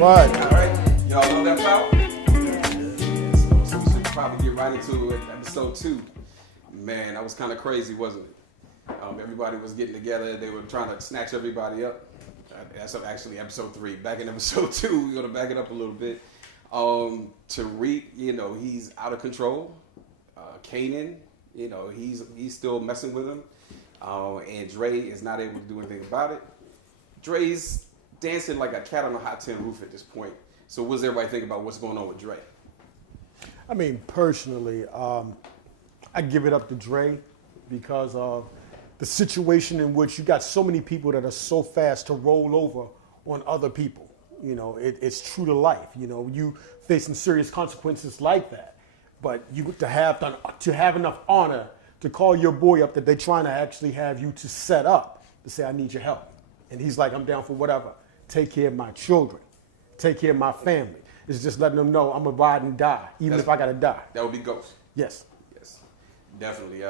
What? All right. Y'all know that power? Yeah, so we should probably get right into it. Episode 2. Man, that was kind of crazy, wasn't it? Everybody was getting together. They were trying to snatch everybody up. That's actually episode 3. Back in episode 2, we're going to back it up a little bit. Tariq, he's out of control. Kanan, he's still messing with him. And Dre is not able to do anything about it. Dre's dancing like a cat on a hot tin roof at this point. So what does everybody think about what's going on with Dre? I mean, personally, I give it up to Dre because of the situation in which you got so many people that are so fast to roll over on other people. It's true to life. You facing serious consequences like that. But you to have enough honor to call your boy up that they're trying to actually have you to set up to say, I need your help. And he's like, I'm down for whatever. Take care of my children. Take care of my family. It's just letting them know I'm going to ride and die, even if I got to die. That would be Ghost. Yes. Yes, definitely.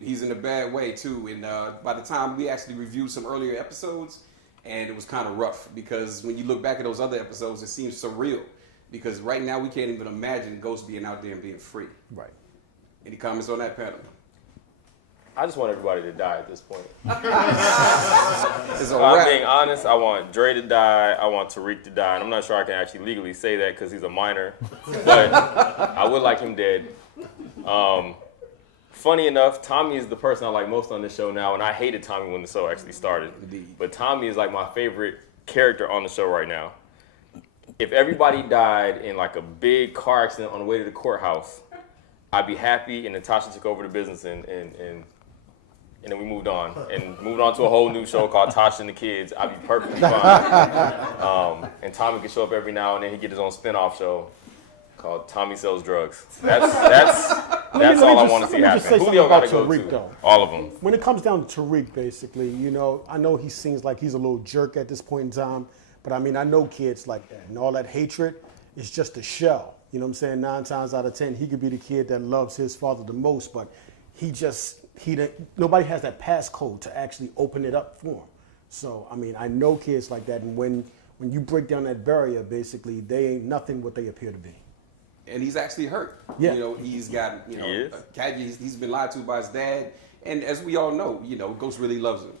He's in a bad way, too. And by the time we actually reviewed some earlier episodes, and it was kind of rough because when you look back at those other episodes, it seems surreal. Because right now we can't even imagine Ghost being out there and being free. Right. Any comments on that, panel? I just want everybody to die at this point. It's a I'm wrap. being honest. I want Dre to die. I want Tariq to die. And I'm not sure I can actually legally say that because he's a minor. But I would like him dead. Funny enough, Tommy is the person I like most on this show now. And I hated Tommy when the show actually started. Indeed. But Tommy is like my favorite character on the show right now. If everybody died in like a big car accident on the way to the courthouse, I'd be happy. And Natasha took over the business and then we moved on to a whole new show called Tasha and the Kids. I'd be perfectly fine. And Tommy could show up every now and then. He'd get his own spin-off show called Tommy Sells Drugs. That's all I want to see happen. Who do y'all got to go to? Though. All of them. When it comes down to Tariq, basically, I know he seems like he's a little jerk at this point in time, but I mean, I know kids like that. And all that hatred is just a shell. You know what I'm saying? 9 times out of 10, he could be the kid that loves his father the most, but nobody has that passcode to actually open it up for him. So, I mean, I know kids like that, and when you break down that barrier, basically, they ain't nothing what they appear to be. And he's actually hurt. Yeah. He's got, he's been lied to by his dad. And as we all know, Ghost really loves him.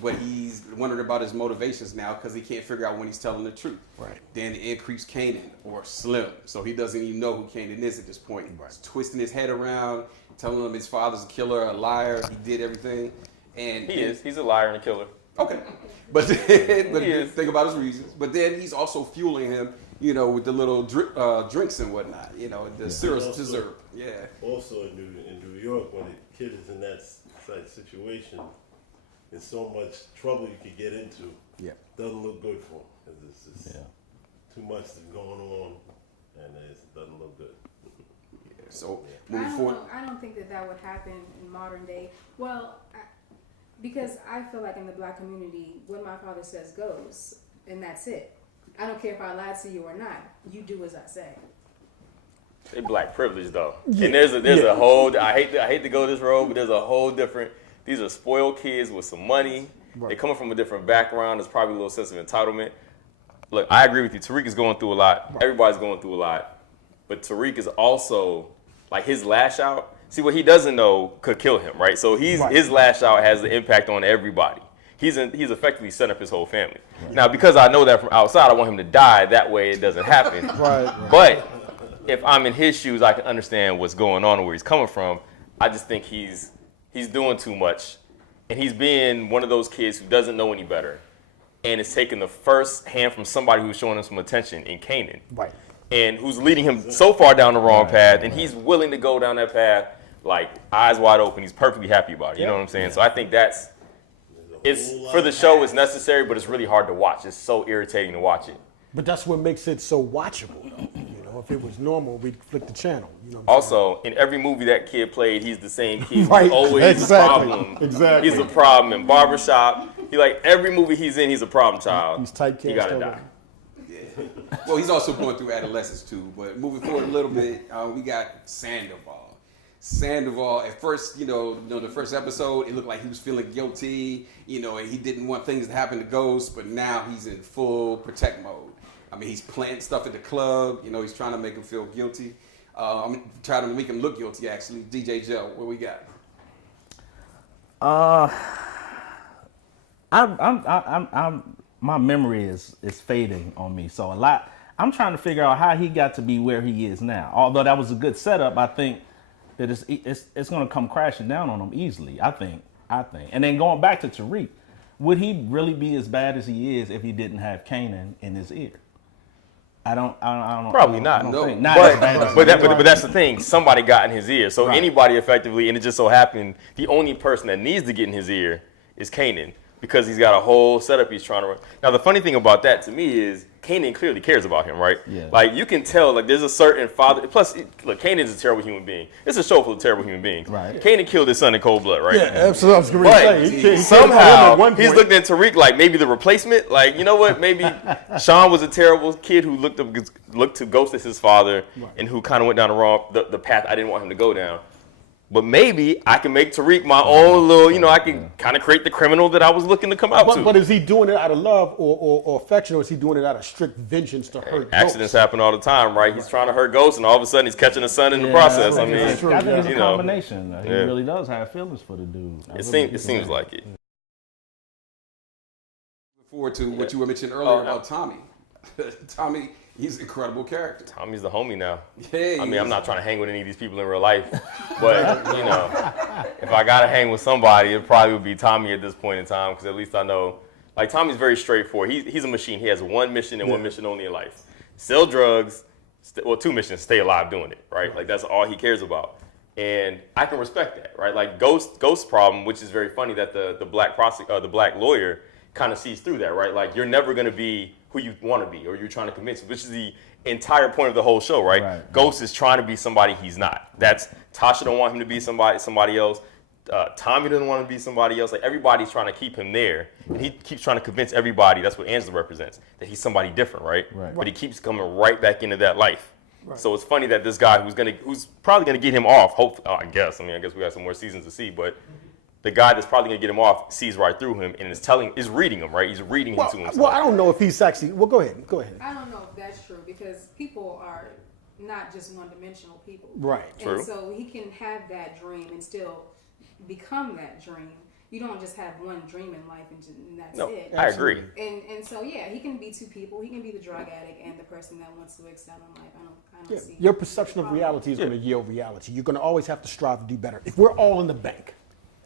But he's wondering about his motivations now because he can't figure out when he's telling the truth. Right. Then it creeps Kanan or Slim. So he doesn't even know who Kanan is at this point. Right. He's twisting his head around, telling him his father's a killer, a liar, he did everything. And He is. He's a liar and a killer. Okay. But think about his reasons. But then he's also fueling him, with the little drinks and whatnot, the syrup to syrup. Yeah. Also in New York, when a kid is in that situation, there's so much trouble you could get into. Yeah. Doesn't look good for him. It's just too much is going on, and it doesn't look good. Yeah. So moving forward. I don't think that would happen in modern day. Well, because I feel like in the black community, what my father says goes, and that's it. I don't care if I lied to you or not. You do as I say. They black privilege though. Yeah. And there's a whole, I hate to go this road, but there's a whole different, these are spoiled kids with some money. Right. They're coming from a different background. There's probably a little sense of entitlement. Look, I agree with you. Tariq is going through a lot. Right. Everybody's going through a lot. But Tariq is also, like his lash out, see what he doesn't know could kill him, right? So his lash out has the impact on everybody. He's effectively set up his whole family. Right. Now, because I know that from outside, I want him to die. That way it doesn't happen. Right. But if I'm in his shoes, I can understand what's going on and where he's coming from. I just think he's doing too much. And he's being one of those kids who doesn't know any better. And is taking the first hand from somebody who's showing him some attention in Kanan. Right. And who's leading him so far down the wrong path. And he's willing to go down that path, like eyes wide open. He's perfectly happy about it. You know what I'm saying? So I think it's for the show, it's necessary, but it's really hard to watch. It's so irritating to watch it. But that's what makes it so watchable, though. If it was normal, we'd flick the channel. Also, in every movie that kid played, he's the same kid. Right. He's always a problem. Exactly. He's a problem in Barbershop. Every movie he's in, he's a problem child. He's typecast. He gotta die. Yeah. Well, he's also going through adolescence too. But moving forward a little bit, we got Sandoval. Sandoval, at first, the first episode, it looked like he was feeling guilty, and he didn't want things to happen to Ghost, but now he's in full protect mode. I mean, he's planting stuff at the club. You know, he's trying to make him feel guilty. I'm trying to make him look guilty, actually. DJ Joe, what we got? My memory is fading on me. So I'm trying to figure out how he got to be where he is now. Although that was a good setup, I think that it's going to come crashing down on him easily. I think. And then going back to Tariq, would he really be as bad as he is if he didn't have Kanan in his ear? I don't. Probably not. I don't No. think. Not as bad as But that's the thing. Somebody got in his ear. So anybody effectively, and it just so happened, the only person that needs to get in his ear is Kanan, because he's got a whole setup he's trying to run. Now, the funny thing about that to me is Kanan clearly cares about him, right? Yeah. Like, you can tell, like, there's a certain father. Plus, look, Kanan's a terrible human being. It's a show full of terrible human beings. Right. Kanan killed his son in cold blood, right? Yeah, absolutely. I was going to But say. He killed him somehow at one he's point. looking at Tariq like maybe the replacement. Like, you know what? Maybe Sean was a terrible kid who looked to Ghost as his father, and who kind of went down the path I didn't want him to go down. But maybe I can make Tariq my own little, you know, I can kind of create the criminal that I was looking to come out to. But is he doing it out of love or affection, or is he doing it out of strict vengeance to hurt Accidents Ghost? happen all the time, right? He's trying to hurt Ghost, and all of a sudden he's catching his son in the process. I mean, I think it's a you know, combination. He yeah. really does have feelings for the dude. it seems like it. Look forward to what you were mentioning earlier about Tommy. Tommy, he's an incredible character. Tommy's the homie now. Hey, I mean, I'm not trying to hang with any of these people in real life, but, you know, if I got to hang with somebody, it probably would be Tommy at this point in time, because at least I know, like, Tommy's very straightforward. He's a machine. He has one mission and one mission only in life. Sell drugs, two missions, stay alive doing it, right? Like, that's all he cares about. And I can respect that, right? Like, Ghost's problem, which is very funny that the black lawyer kind of sees through that, right? Like, you're never going to be who you want to be, or you're trying to convince, which is the entire point of the whole show, right? Ghost is trying to be somebody he's not. That's Tasha don't want him to be somebody else. Tommy doesn't want to be somebody else. Like, everybody's trying to keep him there, and he keeps trying to convince everybody. That's what Angela represents, that he's somebody different, right? But he keeps coming right back into that life. So it's funny that this guy who's probably gonna get him off. I guess we got some more seasons to see, but the guy that's probably gonna get him off sees right through him and is reading him, right? He's reading him to himself. Well, I don't know if he's actually. Well, go ahead. I don't know if that's true, because people are not just one-dimensional people. Right. And True. so he can have that dream and still become that dream. You don't just have one dream in life and that's it. I agree. And so yeah, he can be two people. He can be the drug addict and the person that wants to excel in life. I don't see Your perception of reality is going to yield reality. You're going to always have to strive to do better. If we're all in the bank,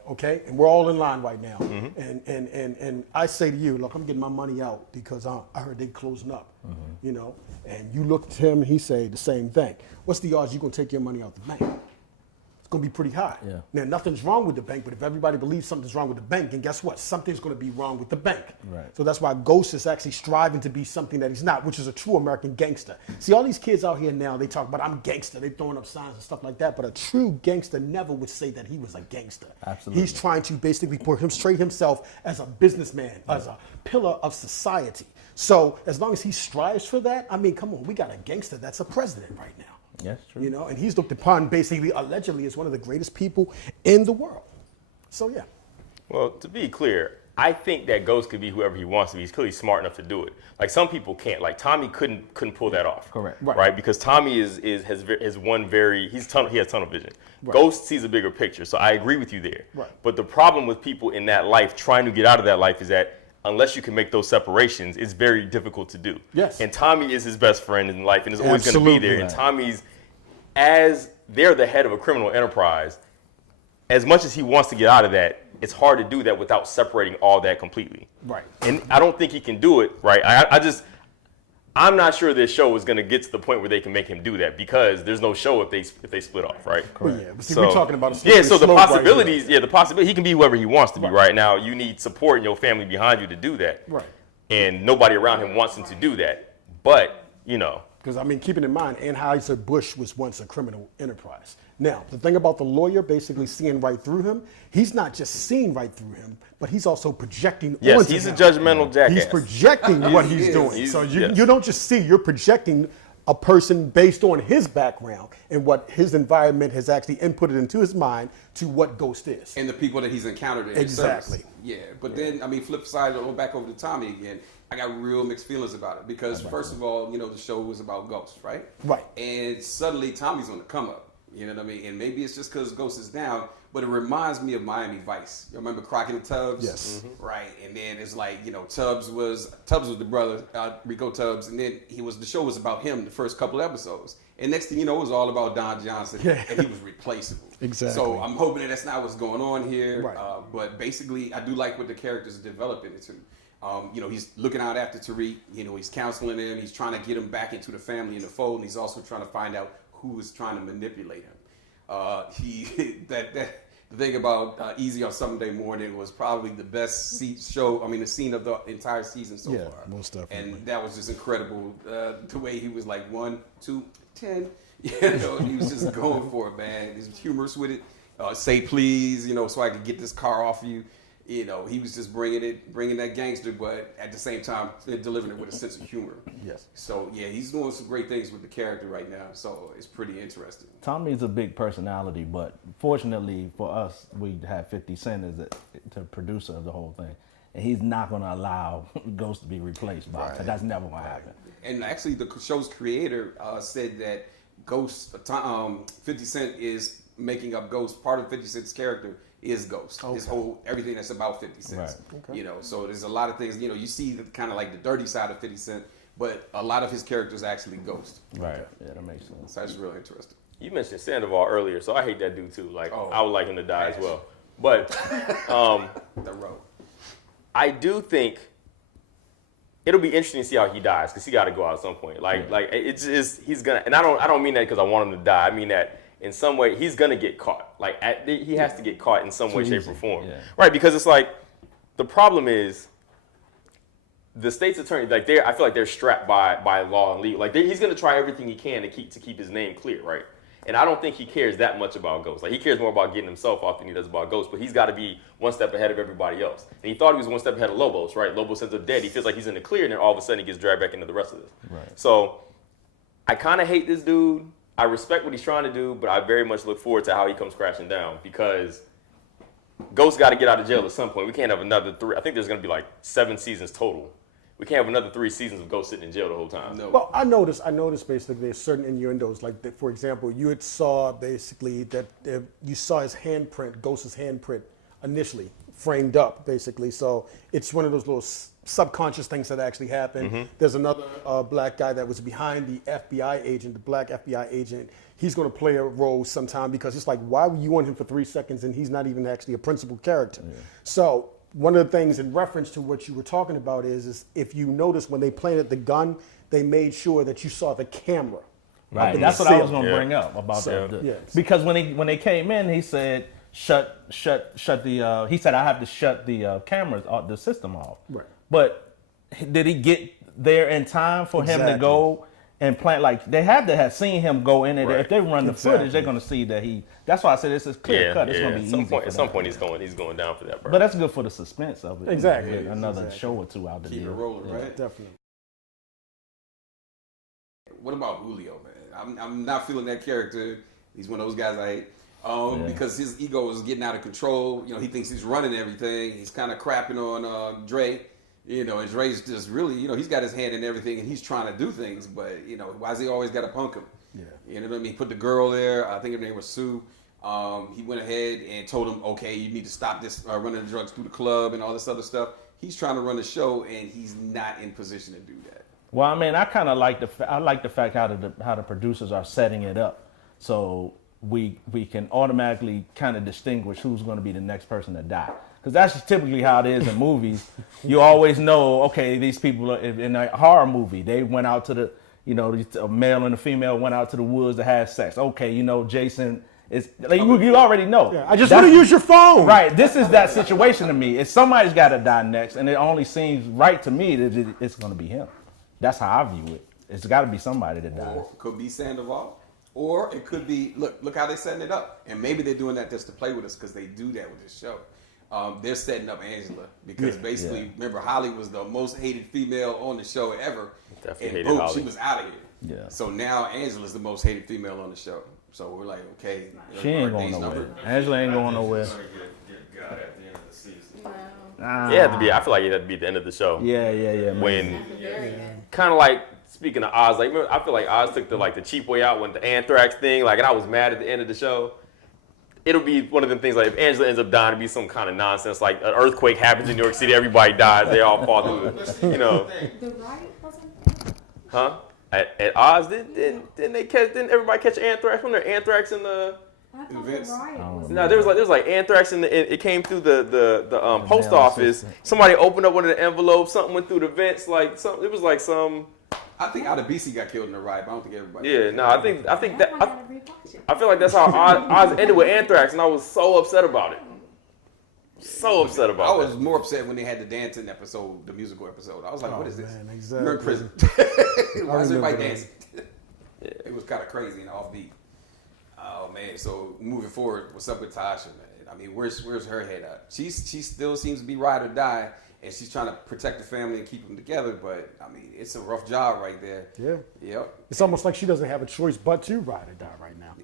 okay, and we're all in line right now, and I say to you, look, I'm getting my money out because I heard they closing up, you know, and you look at him and he say the same thing. What's the odds you're going to take your money out the bank? It's going to be pretty high. Yeah. Now, nothing's wrong with the bank, but if everybody believes something's wrong with the bank, then guess what? Something's going to be wrong with the bank. Right. So that's why Ghost is actually striving to be something that he's not, which is a true American gangster. See, all these kids out here now, they talk about, I'm gangster. They're throwing up signs and stuff like that, but a true gangster never would say that he was a gangster. Absolutely. He's trying to basically portray himself as a businessman, as a pillar of society. So as long as he strives for that, I mean, come on, we got a gangster that's a president right now. Yes, true. You know, and he's looked upon basically, allegedly, as one of the greatest people in the world. So yeah. Well, to be clear, I think that Ghost could be whoever he wants to be. He's clearly smart enough to do it. Like, some people can't. Like, Tommy couldn't pull that off. Correct. Right? Because Tommy has tunnel vision. Ghost sees a bigger picture. So I agree with you there. Right. But the problem with people in that life trying to get out of that life is that unless you can make those separations, it's very difficult to do. Yes. And Tommy is his best friend in life and is always going to Absolutely. be there. And Tommy's, as they're the head of a criminal enterprise, as much as he wants to get out of that, it's hard to do that without separating all that completely. Right. And I don't think he can do it, right? I'm not sure this show is going to get to the point where they can make him do that, because there's no show if they split off, right? Well, yeah, but see, we're talking about a yeah, slippery so the slope right possibilities, here. the possibility, he can be whoever he wants to be right now. You need support in your family behind you to do that. Right. And nobody around him wants him to do that. But, you know. Because, I mean, keeping in mind, Anheuser-Busch was once a criminal enterprise. Now, the thing about the lawyer basically seeing right through him, he's not just seeing right through him, but he's also projecting Yes, onto he's him. a judgmental jackass. He's projecting what he's doing. So yes. you don't just see, you're projecting a person based on his background and what his environment has actually inputted into his mind to what Ghost is. And the people that he's encountered in his Exactly. service. Yeah, but then, I mean, flip side, back over to Tommy again. I got real mixed feelings about it because first of all, you know, the show was about ghosts, right? Right. And suddenly Tommy's on the come up. You know what I mean? And maybe it's just because Ghost is down, but it reminds me of Miami Vice. You remember Crockett and Tubbs? Yes. Right. And then it's like, you know, Tubbs was the brother, Rico Tubbs, and then the show was about him the first couple episodes. And next thing you know, it was all about Don Johnson, and he was replaceable. Exactly. So I'm hoping that that's not what's going on here. Right. But basically, I do like what the characters are developing into. You know, he's looking out after Tariq. You know, he's counseling him. He's trying to get him back into the family in the fold, and he's also trying to find out who is trying to manipulate him. The thing about Easy on Sunday Morning was probably the best the scene of the entire season so far. Most definitely. And that was just incredible. The way he was like 1, 2, 10. You know, he was just going for it, man. He was humorous with it. Say please, you know, so I could get this car off you. You know, he was just bringing that gangster, but at the same time delivering it with a sense of humor. Yes. So yeah, he's doing some great things with the character right now. So it's pretty interesting. Tommy's a big personality, but fortunately for us, we have 50 Cent as the producer of the whole thing, and he's not going to allow Ghost to be replaced by him. That's never going to happen. And actually, the show's creator said that Ghost, 50 Cent is making up Ghost. Part of 50 Cent's character is Ghost. Okay. His whole everything that's about 50 Cent. Right. Okay. You know, so there's a lot of things. You know, you see the kind of like the dirty side of 50 Cent, but a lot of his characters are actually Ghost. Right. Yeah, that makes sense. So that's really interesting. You mentioned Sandoval earlier, so I hate that dude too. Like, Oh. I would like him to die as well. But The road. I do think it'll be interesting to see how he dies because he got to go out at some point. Like it's just he's gonna. And I don't mean that because I want him to die. I mean that in some way he's gonna get caught. Like he has to get caught in some way, shape, or form. Yeah. Right? Because it's like the problem is the state's attorney. Like I feel like they're strapped by law and legal. Like he's gonna try everything he can to keep his name clear. Right? And I don't think he cares that much about Ghost. Like he cares more about getting himself off than he does about Ghost. But he's got to be one step ahead of everybody else. And he thought he was one step ahead of Lobos, right? Lobos ends up dead. He feels like he's in the clear, and then all of a sudden he gets dragged back into the rest of this. Right. So I kind of hate this dude. I respect what he's trying to do, but I very much look forward to how he comes crashing down because Ghost got to get out of jail at some point. We can't have another 3. I think there's going to be like 7 seasons total. We can't have another 3 seasons of Ghost sitting in jail the whole time. No. Well, I noticed basically there's certain innuendos. Like, for example, you had saw basically that you saw his handprint, Ghost's handprint, initially framed up, basically. So it's one of those little subconscious things that actually happen. Mm-hmm. There's another black guy that was behind the FBI agent, the black FBI agent. He's going to play a role sometime because it's like, why would you want him for 3 seconds and he's not even actually a principal character? Yeah. So one of the things in reference to what you were talking about is if you notice when they planted the gun, they made sure that you saw the camera. Right. That's what I was going to Yeah. bring up about yes. because when they came in, he said shut the. He said I have to shut the cameras, the system off. Right. But did he get there in time for him to go and plant? Like they had to have seen him go in there. Right. If they run the footage, they're going to see that he. That's why I said this is clear cut. It's going to be easy. At some point, he's going down for that. But that's good for the suspense of it. Exactly. Get another Exactly. show or two out the Keep deal. it rolling, right? Definitely. What about Julio, man? I'm not feeling that character. He's one of those guys I hate. Because his ego is getting out of control. You know, he thinks he's running everything. He's kind of crapping on Dre. You know, and Dre's just really, you know, he's got his hand in everything and he's trying to do things, but, you know, why's he always got to punk him? Yeah. You know what I mean? He put the girl there. I think her name was Sue. He went ahead and told him, okay, you need to stop this running the drugs through the club and all this other stuff. He's trying to run the show and he's not in position to do that. Well, I mean, I kind of like the fact how the producers are setting it up, so we can automatically kind of distinguish who's going to be the next person to die. Because that's typically how it is in movies. You always know, okay, these people are, in a horror movie, they went out to the, you know, a male and a female went out to the woods to have sex. Okay, you know, Jason is, like, you already know. Yeah, I just want to use your phone. Right, this is that situation to me. If somebody's got to die next, and it only seems right to me that it's going to be him. That's how I view it. It's got to be somebody that dies. Or it could be Sandoval, or it could be, look how they're setting it up. And maybe they're doing that just to play with us because they do that with this show. They're setting up Angela because basically, remember, Holly was the most hated female on the show ever. Definitely and hated boom, Holly. she was out of here. Yeah. So now Angela's the most hated female on the show. So we're like, okay. She ain't our going days nowhere. numbered. Angela ain't going nowhere. Get got at the end of the season. No. It had to be. I feel like it had to be at the end of the show. Yeah. When At the very end. kind of like speaking of Oz, like remember, I feel like Oz took the cheap way out when the anthrax thing. Like, and I was mad at the end of the show. It'll be one of them things like if Angela ends up dying, it'll be some kind of nonsense. Like an earthquake happens in New York City, everybody dies, they all fall through. The riot wasn't. Huh? At Oz, didn't everybody catch anthrax when there anthrax in the? I thought the Events. riot was. No, there was like anthrax in the. It came through the post office. Somebody opened up one of the envelopes. Something went through the vents. Like some, it was like some. I think out of BC got killed in the riot, but I don't think everybody. Yeah, no, I think Now that. I gotta rewatch it. I feel like that's how Oz ended with anthrax, and I was so upset about it. So upset I about was it. more upset when they had the dancing episode, the musical episode. I was like, what is this? man, You're in exactly. prison. Why is everybody remember that. dancing? It was kind of crazy and offbeat. Oh man! So moving forward, what's up with Tasha, man? I mean, where's her head at? She still seems to be ride or die, and she's trying to protect the family and keep them together. But I mean, it's a rough job right there. Yeah. Yep. It's almost like she doesn't have a choice but to ride or die right now.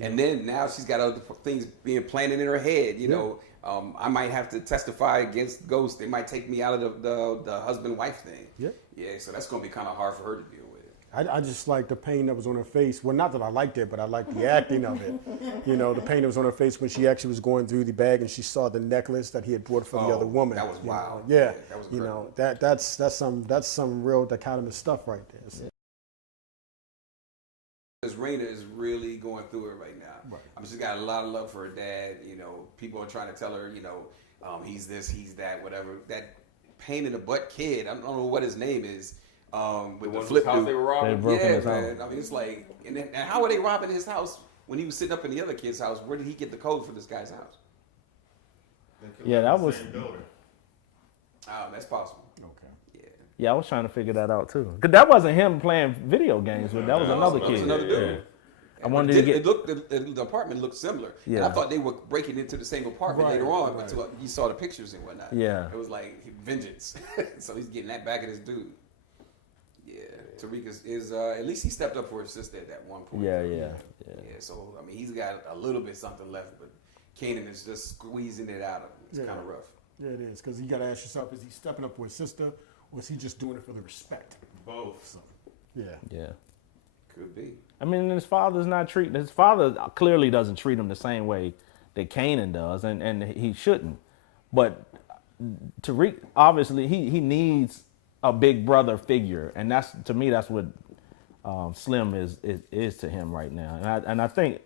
And then now she's got other things being planted in her head. You know, I might have to testify against ghosts. They might take me out of the husband-wife thing. Yeah. Yeah. So that's gonna be kind of hard for her to deal with. I just like the pain that was on her face. Well, not that I liked it, but I liked the acting of it. You know, the pain that was on her face when she actually was going through the bag and she saw the necklace that he had brought for the other woman. That was you know. wild. Yeah. Yeah, that was you know, incredible. that's some real dichotomous stuff right there. So, Because Raina is really going through it right now. Right. I mean, she's got a lot of love for her dad. You know, people are trying to tell her, you know, he's this, he's that, whatever. That pain in the butt kid, I don't know what his name is. With the flip house dude. they were robbing. broke in Yeah, his house. man. I mean, it's like, and how are they robbing his house when he was sitting up in the other kid's house? Where did he get the code for this guy's house? Yeah, that was. Oh, that's possible. okay. Yeah. Yeah, I was trying to figure that out too. Cause that wasn't him playing video games, but that was another That kid. was another dude. Yeah. I And wanted to get. it looked the apartment looked similar. And Yeah. I thought they were breaking into the same apartment Right, later on, right. but you saw the pictures and whatnot. Yeah. It was like vengeance. So he's getting that back at his dude. Yeah. Tariq is at least he stepped up for his sister at that one point. Yeah. So I mean he's got a little bit something left, but Kanan is just squeezing it out of him. It's Yeah. kind of rough. Yeah, it is. Because you got to ask yourself, is he stepping up for his sister or is he just doing it for the respect? Both. So, yeah. Yeah. Could be. I mean, his father's not treating. His father clearly doesn't treat him the same way that Kanan does, and he shouldn't. But Tariq, obviously, he needs a big brother figure, and that's to me that's what Slim is to him right now. And I think,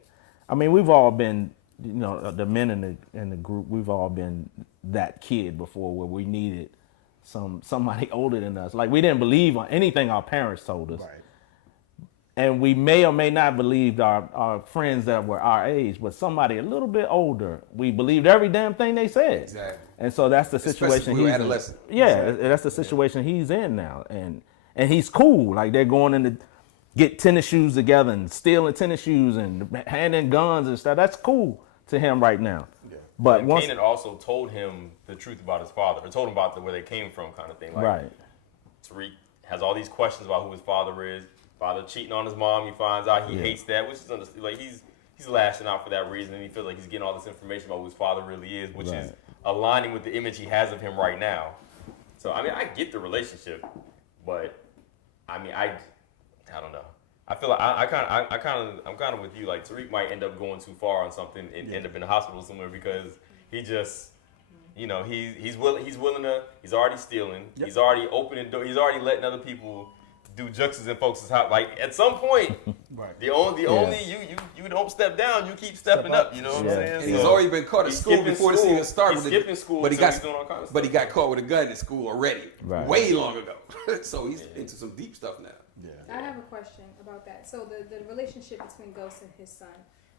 I mean, we've all been, you know, the men in the group, we've all been that kid before where we needed somebody older than us. Like we didn't believe on anything our parents told us. Right. And we may or may not believed our friends that were our age, but somebody a little bit older, we believed every damn thing they said. Exactly. And so that's the Especially situation if we were he's in. adolescent. Yeah, that's the situation he's in now. And he's cool. Like they're going in to get tennis shoes together and stealing tennis shoes and handing guns and stuff. That's cool to him right now. Yeah. But And once Kanan also told him the truth about his father, or told him about where they came from, kind of thing. Like, right. Tariq has all these questions about who his father is. Father cheating on his mom, he finds out he hates that, which is like he's lashing out for that reason, and he feels like he's getting all this information about who his father really is, which is aligning with the image he has of him right now. So I mean, I get the relationship, but I mean, I don't know. I feel like I'm kind of with you. Like Tariq might end up going too far on something and end up in the hospital somewhere because he just. You know, he's willing to. He's already stealing. Yep. He's already opening doors. He's already letting other people do juxes in folks' house. Like at some point, Right. the only you don't step down. You keep stepping up. You know what I'm saying? And he's already been caught at he's school skipping before this even started. He's skipping school, but he so got he's doing all kinds of but he stuff. got caught with a gun at school already, Right. way long ago. So he's into some deep stuff now. Yeah. I have a question about that. So the relationship between Ghost and his son,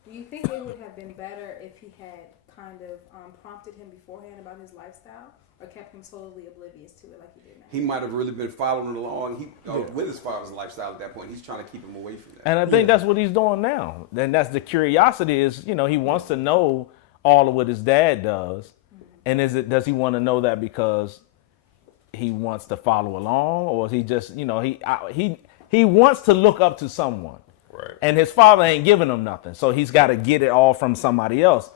do you think it would have been better if he had kind of prompted him beforehand about his lifestyle, or kept him totally oblivious to it like he did now? He might have really been following along with his father's lifestyle at that point. He's trying to keep him away from that. And I think that's what he's doing now. And that's the curiosity is, you know, he wants to know all of what his dad does. And does he want to know that because he wants to follow along, or is he just, you know, he wants to look up to someone. Right. And his father ain't giving him nothing. So he's got to get it all from somebody else.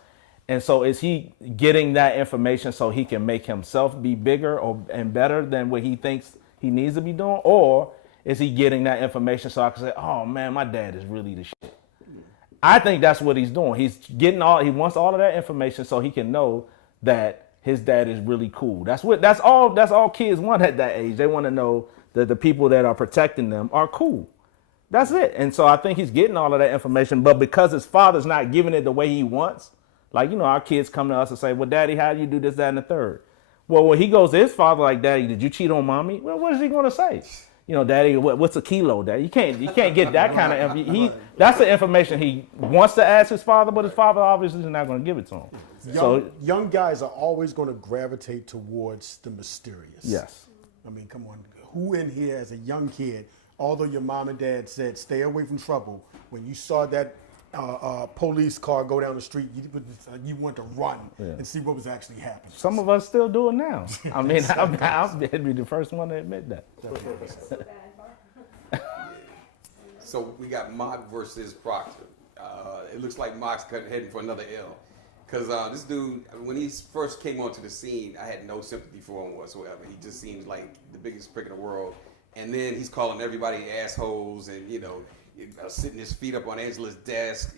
And so is he getting that information so he can make himself be bigger and better than what he thinks he needs to be doing? Or is he getting that information so I can say, oh man, my dad is really the shit? I think that's what he's doing. He wants all of that information so he can know that his dad is really cool. That's all kids want at that age. They want to know that the people that are protecting them are cool. That's it. And so I think he's getting all of that information, but because his father's not giving it the way he wants, like, our kids come to us and say, well, Daddy, how do you do this, that, and the third? Well, when he goes to his father like, Daddy, did you cheat on mommy? Well, what is he going to say? Daddy, what's a kilo, Daddy? You can't get that kind of information. That's the information he wants to ask his father, but his father obviously is not going to give it to him. Young guys are always going to gravitate towards the mysterious. Yes. I mean, come on. Who in here as a young kid, although your mom and dad said stay away from trouble, when you saw that police car go down the street, you want to run and see what was actually happening. Some of us still do it now. I mean, I'll be the first one to admit that. So we got Mock versus Proctor. It looks like Mock's heading for another L. Because this dude, when he first came onto the scene, I had no sympathy for him whatsoever. He just seems like the biggest prick in the world. And then he's calling everybody assholes and, sitting his feet up on Angela's desk,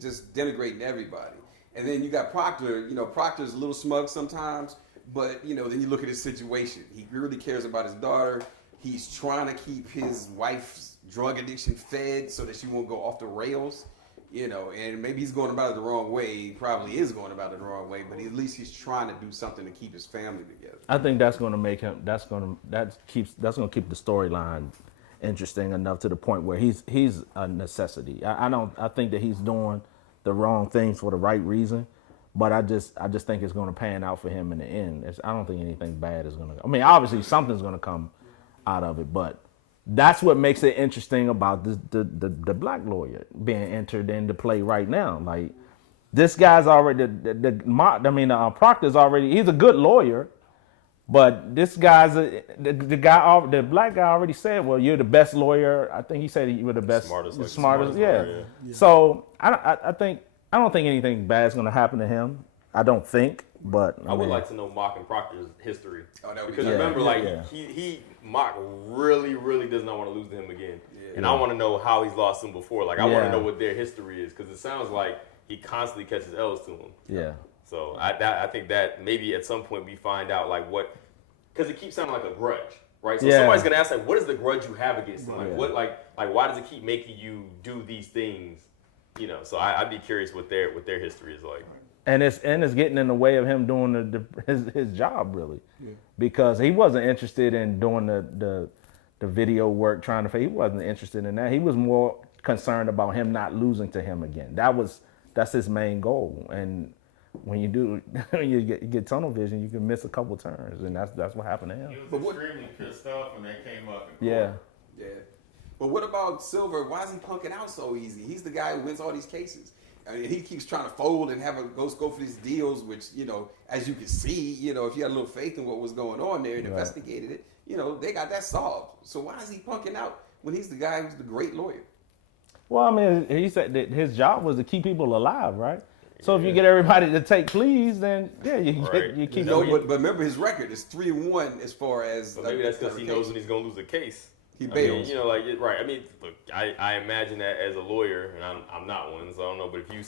just denigrating everybody. And then you got Proctor. Proctor's a little smug sometimes, but, then you look at his situation. He really cares about his daughter. He's trying to keep his wife's drug addiction fed so that she won't go off the rails. And maybe he's going about it the wrong way. He probably is going about it the wrong way, but at least he's trying to do something to keep his family together. I think that's going to make him. That's going to keep the storyline interesting enough to the point where he's a necessity. I think that he's doing the wrong things for the right reason, but I just think it's going to pan out for him in the end. I don't think anything bad is going to. I mean, obviously something's going to come out of it, but. That's what makes it interesting about the black lawyer being entered into play right now. Like, this guy's already Proctor's already. He's a good lawyer, but this guy's the black guy already said, "Well, you're the best lawyer." I think he said you were the best, smartest. Yeah. So I don't think anything bad's going to happen to him. I don't think. But I would like to know Mock and Proctor's history. Because good. remember, he Mock really, really does not want to lose to him again. And I want to know how he's lost him before. Like, I want to know what their history is, because it sounds like he constantly catches L's to him. Yeah. So I think that maybe at some point we find out because it keeps sounding like a grudge, right? So somebody's gonna ask, like, what is the grudge you have against him? Like, what, like why does it keep making you do these things? So I'd be curious what their history is like. And it's getting in the way of him doing his job, really, because he wasn't interested in doing the video work, he wasn't interested in that. He was more concerned about him not losing to him again. That's his main goal. And when you get tunnel vision, you can miss a couple turns, and that's what happened to him. He was extremely pissed off when they came up. Yeah. But what about Silver? Why is he punking out so easy? He's the guy who wins all these cases. I mean, he keeps trying to fold and have a go for these deals, which, as you can see, if you had a little faith in what was going on there and investigated it, they got that solved. So why is he punking out when he's the guy who's the great lawyer? Well, I mean, he said that his job was to keep people alive, right? So if you get everybody to take pleas, then you keep. But remember his record is 3-1 as far as. But maybe that's because he knows when he's going to lose a case. He bails. Right. I mean, look, I imagine that as a lawyer, and I'm not one, so I don't know. But if you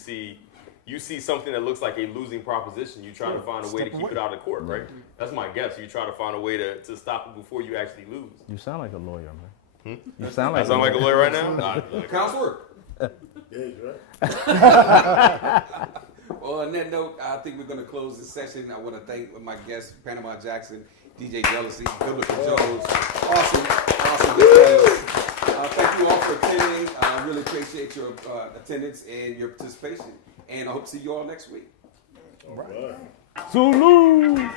see something that looks like a losing proposition, you try to find a way to keep it out of court, right? That's my guess. You try to find a way to stop it before you actually lose. You sound like a lawyer, man. You I sound like a lawyer right now. Counselor. Yeah, you're right. Well, on that note, I think we're going to close this session. I want to thank my guests, Panama Jackson, DJ Jealousy, Biblical Joes. Awesome. Thank you all for attending. I really appreciate your attendance and your participation. And I hope to see you all next week. All right. Zulu.